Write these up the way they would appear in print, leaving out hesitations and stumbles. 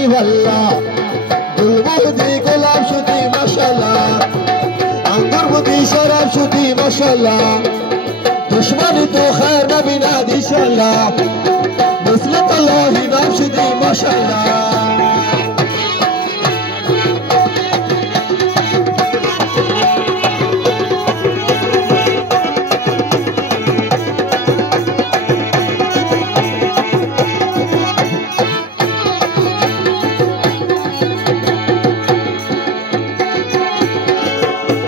ای والله گل بودی گلاب شدی ماشاءالله انگور بودی شراب شدی ماشاءالله دشمن تو خیر نبیند انشالله مثل طلاهی ناب شدی ماشاءالله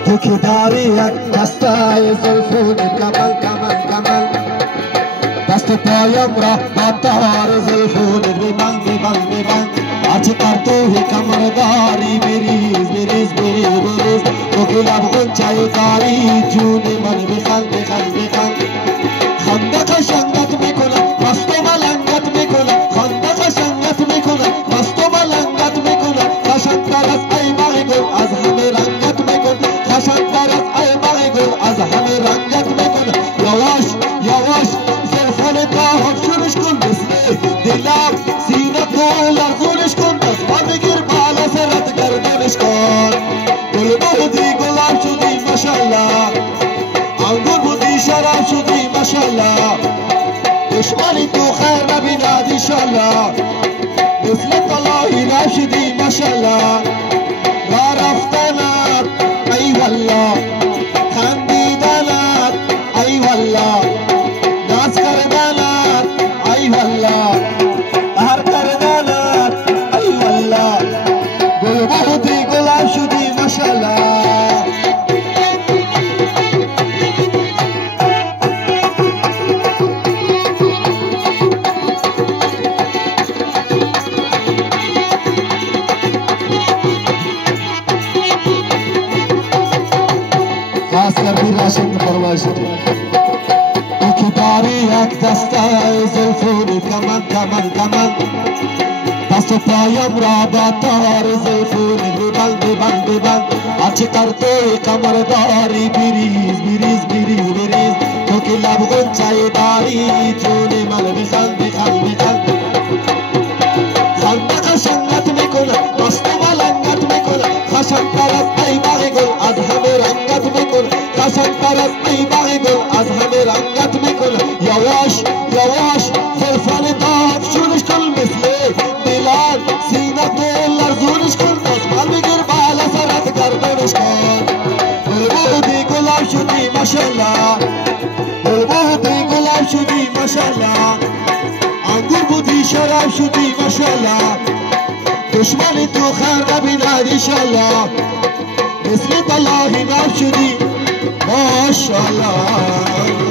تو که داری یک دستای زلفون کمل کمل کمل دست پایم را با تار زلفون ببند ببند ببند هرچه پرتوی کمر داری بریز بریز بریز بریز تو که لب غنچه داری جون من بخند بخند بخند خنده قشنگت میکنم مست و ملنگت میکنم خنده قشنگت میکنم مست و ملنگت میکنم قشنگتر از ای باغ گل از همه رنگت میکنم قشنگتر از ای باغ گل از همه رنگت میکنم یواش یواش زلفان داغ شورش کن مثل دلم سینه تو لرزونش کن دست بگیر بالا سرت گردنش کن گل بودی گلاب شدی ماشاءالله انگور بودی شراب شدی ماشاءالله دشمنی تو خیر نبیند انشالله مثل طلاهی ناب شدی ماشاءالله را رفتنت ای والله خندیدنت ای والله ناز کردنت ای والله قهر کردنت ای والله گل بودی گلاب شدی ماشاءالله خاص कर भी राशन की फरमाइश थी तो कितारी एक दस्ता ज़ुल्फ़ों कमन कमन कमन दस्त पायम राबा तार ज़ुल्फ़ों बेबंद बेबंद बेबंद आज करते कमरदारी बिरीज बिरीज बिरीज बिरीज तो कि लब गुंचाई दारी चूने मन बिखंड बिखंड बिखंड खंदा खशंगत में कोला मस्त मलंगत में कोला खशंग तरस आई बागे गुल आज हमें रंगत में कोला خشن طرف ای باغ گل از همه رنگت میکنه یواش یواش زلفان داغ شورش کن مثل دلال سینه تو لرزونش کن دستمال بگیر بالا سرت گردنش کن گل بودی گلاب شدی ماشاءالله گل بودی گلاب شدی ماشاءالله انگور بودی شراب شدی ماشاءالله دشمن تو خیر نبیند انشالله مثل طلاهی ناب شدی ما شاء الله